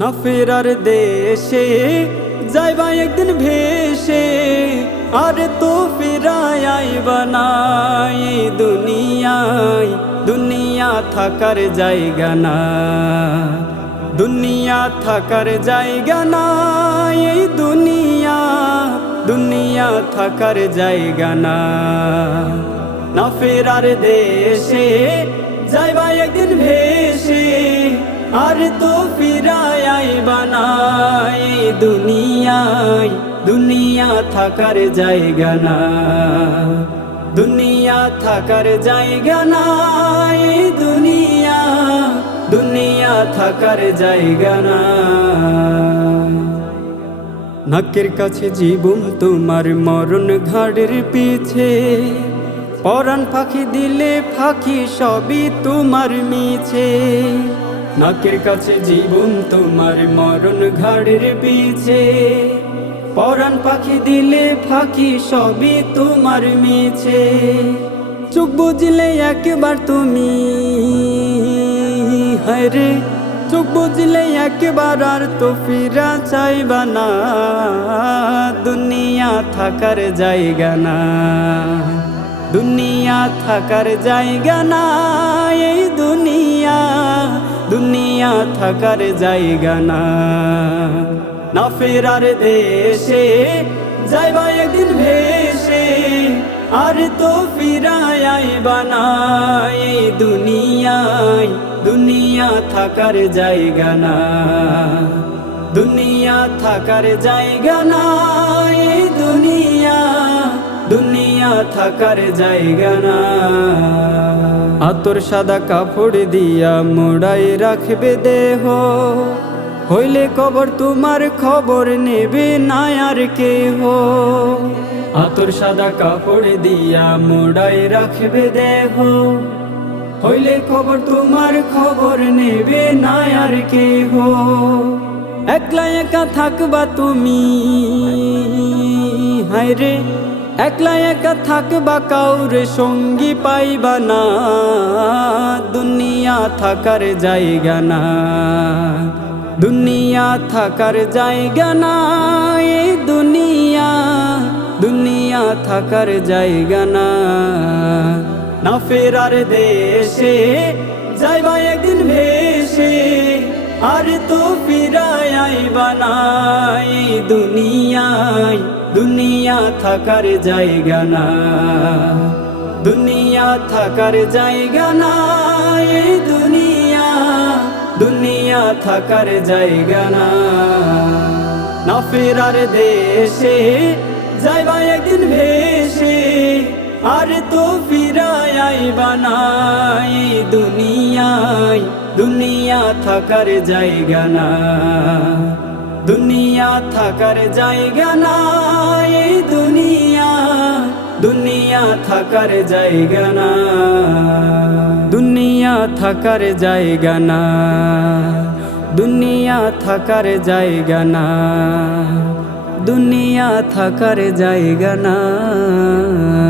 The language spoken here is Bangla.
না ফেরার দেশে যাইবা একদিন ভেসে আর তো ফেরায় আইবা নাই দুনিয়ায় দুনিয়া থাকার জায়গা না দুনিয়া থাকার জায়গা না এই দুনিয়া দুনিয়া থাকার জায়গা না না ফেরার দেশে যাইবা একদিন ভেসে আর তো দুনিয়ায় দুনিয়া থাকার জায়গা না দুনিয়া থাকার জায়গা নাই দুনিয়া দুনিয়া থাকার জায়গা না নাকের কাছে জীবন তোমার মরণ ঘাড়ের পিছে পরাণ পাখি দিলে ফাঁকি সবই তোমার মিছে নাকের কাছে জীবন তোমার মরণ ঘাড়ের পিছে পরাণ পাখি দিলে ফাঁকি সবই তোমার মিছে চোখ বুঝলে একবার তুমি হরে চোখ বুঝলে একবার আর তো ফিরা চাইবা না দুনিয়া থাকার জায়গা না দুনিয়া থাকার জায়গা না থাকার জায়গা না না ফেরার দেশে যাইবা একদিন ভেসে আর তো ফিরায় বানাই দুনিয়ায় দুনিয়া থাকার জায়গা না দুনিয়া থাকার জায়গা না থাকার জায়গা না আতর সাদা কাপড় দিয়া মোড়াই রাখবে দেহ হইলে খবর তোমার খবর নেবে না আর কেহ আতর সাদা কাপড় দিয়া মোড়াই রাখবে দেহ হইলে খবর তোমার খবর নেবে না আর কেহ একলা একা থাকবা তুমি হায় রে একলা একা থাকবা কাউরে সঙ্গী পাইবা না দুনিয়া থাকার জায়গা না দুনিয়া থাকার জায়গা না এ দুনিয়া দুনিয়া থাকার জায়গা না না ফেরার দেশে যাইবা একদিন ভেসে আর তো ফিরাই আইবা না এই দুনিয়ায় দুনিয়া থাকার জায়গা না দুনিয়া থাকার জায়গা না দুনিয়া দুনিয়া থাকার জায়গা না না ফেরার দেশে যাইবা একদিন ভেসে আর তো ফিরায় আইবা না দুনিয়ায় দুনিয়া থাকার জায়গা না দুনিয়া থাকার জায়গা না এই দুনিয়া দুনিয়া থাকার জায়গা না দুনিয়া থাকার জায়গা না দুনিয়া থাকার জায়গা না দুনিয়া থাকার জায়গা না